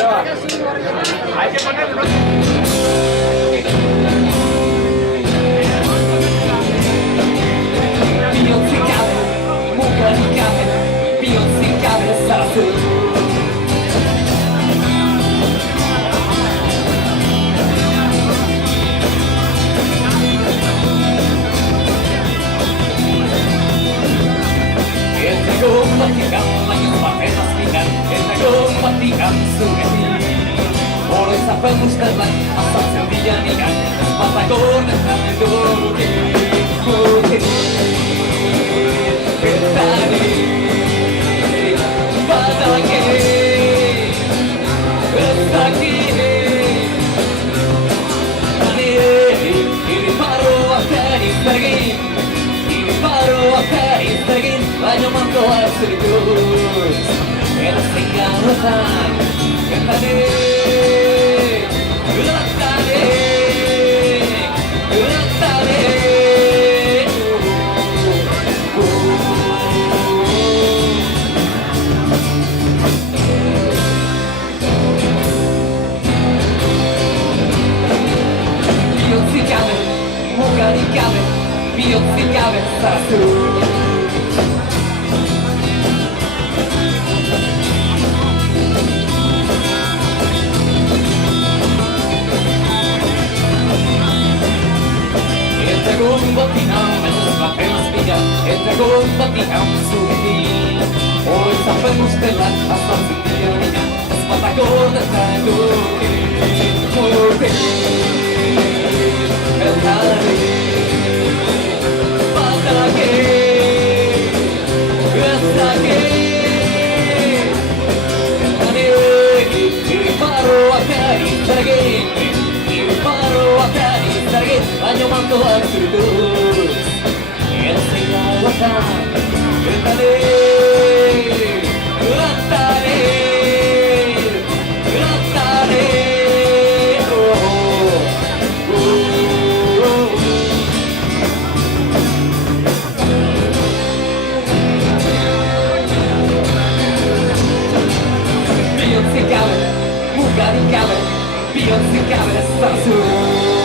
Hay que ponerlo. Bijący kawę, muka i kawę, bijący kawę zaraz. Mattikan, lanjutpaten aspikan, entago mattikan sugesti. Oloissa pelustellaan, asatsen viianikan, patakonetan julki. Ketäni, patake, ketäkini. Tani ini paroa kädissäkin. Paroa kädissäkin, aina mantoa sylkyys. Elässä jauhataan, ketäni, ylättäni, ylättäni. Biotsi käve, mukani käve. Biotsi käve saastuu. Että kumpotin ammennusta pelaspia, että kumpotin amsuutiin. Oissa perustella astansin tiedonina, spata kohdataan tuukiin. Muutin, elhari. Año mando a surdos, eres en la guata, cantaré, cantaré, cantaré, Beyoncé cabe, Bugatti cabe, Beyoncé cabe, Sassou.